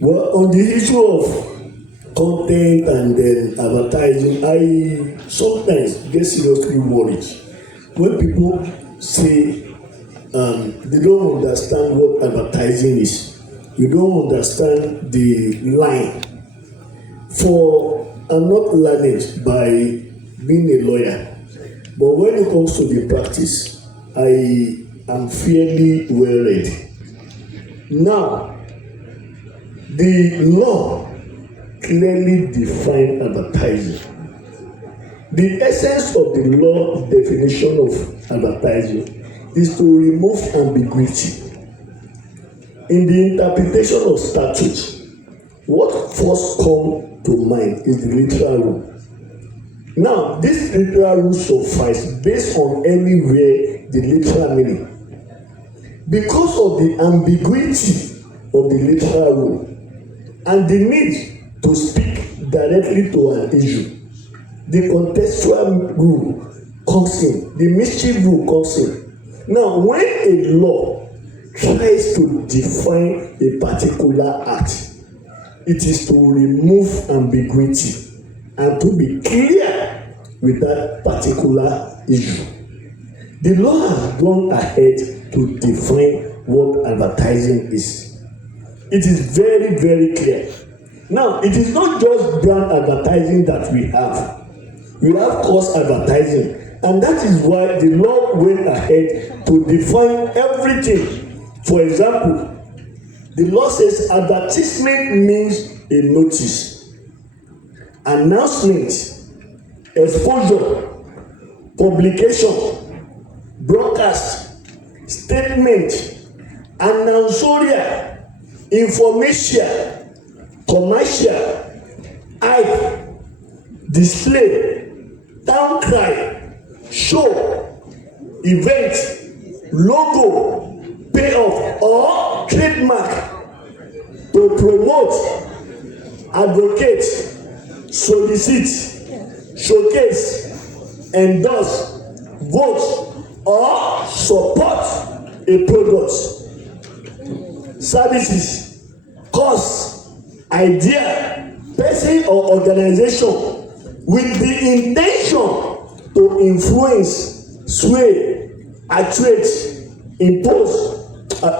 Well, on the issue of content and then advertising, I sometimes get seriously worried when people say they don't understand what advertising is. You don't understand the line. I'm not learned by being a lawyer, but when it comes to the practice, I am fairly well read. Now, the law clearly defines advertising. The essence of the law definition of advertising is to remove ambiguity. In the interpretation of statutes, what first comes to mind is the literal rule. Now, this literal rule suffices based on anywhere the literal meaning. Because of the ambiguity of the literal rule and the need to speak directly to an issue, the contextual rule comes in, the mischief rule comes in. Now, when a law tries to define a particular act, it is to remove ambiguity and to be clear with that particular issue. The law has gone ahead to define what advertising is. It is very, very clear. Now, it is not just brand advertising that we have. We have cost advertising, and that is why the law went ahead to define everything. For example, the law says advertisement means a notice, announcement, exposure, publication, broadcast, statement, announcerial, information, commercial, hype, display, town cry, show, event, logo, payoff or trademark to promote, advocate, solicit, showcase, endorse, vote or support a product, services, cause, idea, person or organization with the intention to influence, sway, attract, impose,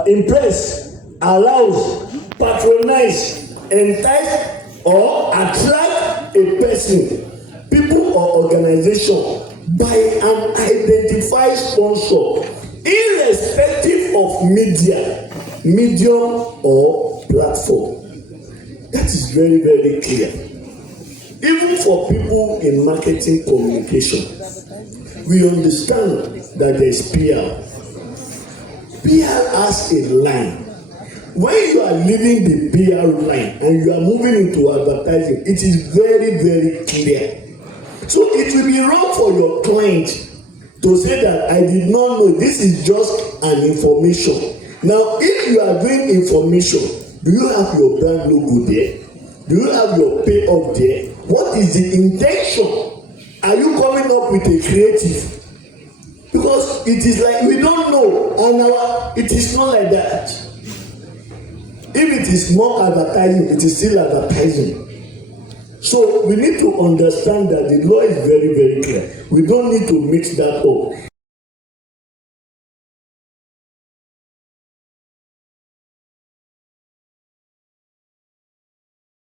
impress, arouse, patronize, entice or attract a person, people or organization by an identified sponsor, irrespective of media, medium or platform. That is very, very clear. Even for people in marketing communication, we understand that there is PR. PR has a line. When you are leaving the PR line and you are moving into advertising, it is very, very clear. So it will be wrong for your client to say that I did not know, this is just an information. Now, if you are doing information, do you have your brand logo there? Do you have your payoff there? What is the intention? Are you coming up with a creative? Because it is like we don't know, and it is not like that. If it is more advertising, it is still advertising. So we need to understand that the law is very, very clear. We don't need to mix that up.